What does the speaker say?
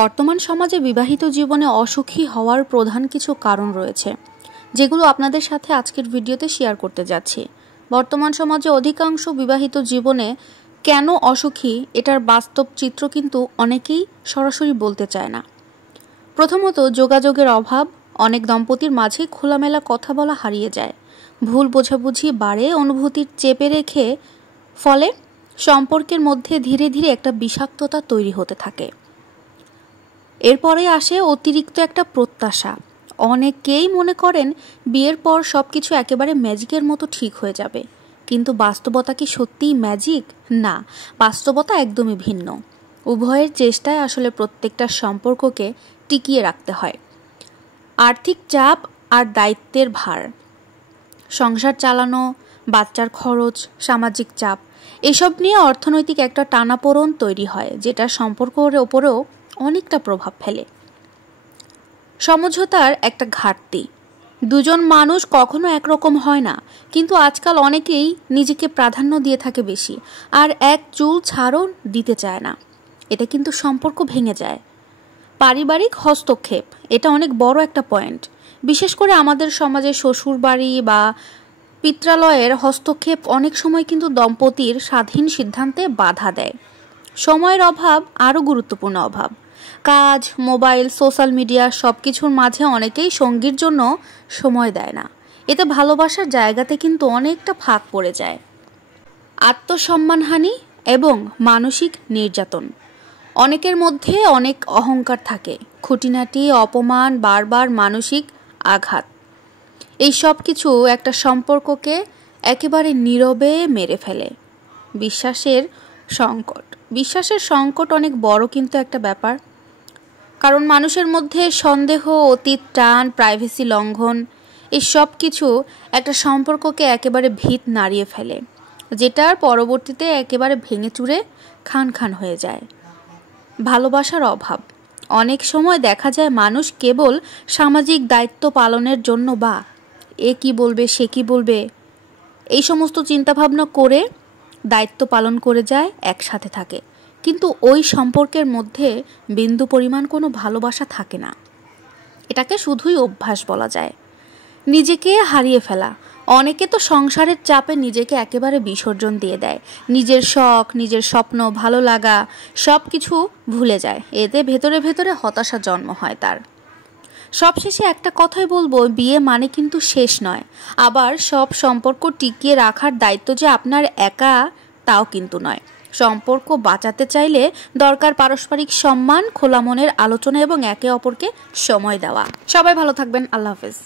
বর্তমান সমাজে বিবাহিত জীবনে অসুখী হওয়ার প্রধান কিছু কারণ রয়েছে, যেগুলো আপনাদের সাথে আজকের ভিডিওতে শেয়ার করতে যাচ্ছি। বর্তমান সমাজে অধিকাংশ বিবাহিত জীবনে কেন অসুখী এটার বাস্তব চিত্র কিন্তু অনেকেই সরাসরি বলতে চায় না। প্রথমত, যোগাযোগের অভাব। অনেক দম্পতির মাঝে খোলামেলা কথা বলা হারিয়ে যায়, ভুল বোঝাবুঝি বাড়ে, অনুভূতির চেপে রেখে ফলে সম্পর্কের মধ্যে ধীরে ধীরে একটা বিষাক্ততা তৈরি হতে থাকে। এরপরে আসে অতিরিক্ত একটা প্রত্যাশা। অনেকেই মনে করেন বিয়ের পর সবকিছু একেবারে ম্যাজিকের মতো ঠিক হয়ে যাবে, কিন্তু বাস্তবতা কি সত্যিই ম্যাজিক? না, বাস্তবতা একদমই ভিন্ন। উভয়ের চেষ্টায় আসলে প্রত্যেকটা সম্পর্ককে টিকিয়ে রাখতে হয়। আর্থিক চাপ আর দায়িত্বের ভার, সংসার চালানো, বাচ্চার খরচ, সামাজিক চাপ, এসব নিয়ে অর্থনৈতিক একটা টানাপোড়েন তৈরি হয়, যেটা সম্পর্কের ওপরেও অনেকটা প্রভাব ফেলে। সমঝোতার একটা ঘাটতি। দুজন মানুষ কখনো একরকম হয় না, কিন্তু আজকাল অনেকেই নিজেকে প্রাধান্য দিয়ে থাকে বেশি, আর এক চুল ছাড়ও দিতে চায় না। এটা কিন্তু সম্পর্ক ভেঙে যায়। পারিবারিক হস্তক্ষেপ, এটা অনেক বড় একটা পয়েন্ট। বিশেষ করে আমাদের সমাজে শ্বশুর বাড়ি বা পিত্রালয়ের হস্তক্ষেপ অনেক সময় কিন্তু দম্পতির স্বাধীন সিদ্ধান্তে বাধা দেয়। সময়ের অভাব আরও গুরুত্বপূর্ণ অভাব। কাজ, মোবাইল, সোশ্যাল মিডিয়া সবকিছুর মাঝে অনেকেই সঙ্গীর জন্য সময় দেয় না। এতে ভালোবাসার জায়গাতে কিন্তু অনেকটা ফাঁক পড়ে যায়। আত্মসম্মানহানি এবং মানসিক নির্যাতন। অনেকের মধ্যে অনেক অহংকার থাকে, খুঁটিনাটি, অপমান, বারবার মানসিক আঘাত, এই সব কিছু একটা সম্পর্ককে একেবারে নীরবে মেরে ফেলে। বিশ্বাসের সংকট অনেক বড় কিন্তু একটা ব্যাপার, কারণ মানুষের মধ্যে সন্দেহ, অতীত টান, প্রাইভেসি লঙ্ঘন, এই সব কিছু একটা সম্পর্ককে একেবারে ভিত নাড়িয়ে ফেলে, যেটার পরবর্তীতে একেবারে ভেঙে চুরে খান খান হয়ে যায়। ভালোবাসার অভাব। অনেক সময় দেখা যায় মানুষ কেবল সামাজিক দায়িত্ব পালনের জন্য বা এ কি বলবে, সে কি বলবে, এই সমস্ত চিন্তাভাবনা করে দায়িত্ব পালন করে যায়, একসাথে থাকে, কিন্তু ওই সম্পর্কের মধ্যে বিন্দু পরিমাণ কোনো ভালোবাসা থাকে না। এটাকে শুধুই অভ্যাস বলা যায়। নিজেকে হারিয়ে ফেলা। অনেকে তো সংসারের চাপে নিজেকে একেবারে বিসর্জন দিয়ে দেয়, নিজের শখ, নিজের স্বপ্ন, ভালো লাগা সব কিছু ভুলে যায়। এতে ভেতরে ভেতরে হতাশা জন্ম হয় তার। সবশেষে একটা কথাই বলবো, বিয়ে মানে কিন্তু শেষ নয়। আবার সব সম্পর্ক টিকিয়ে রাখার দায়িত্ব যে আপনার একা, তাও কিন্তু নয়। সম্পর্ক বাঁচাতে চাইলে দরকার পারস্পরিক সম্মান, খোলা মনের আলোচনা এবং একে অপরকে সময় দেওয়া। সবাই ভালো থাকবেন। আল্লাহ হাফেজ।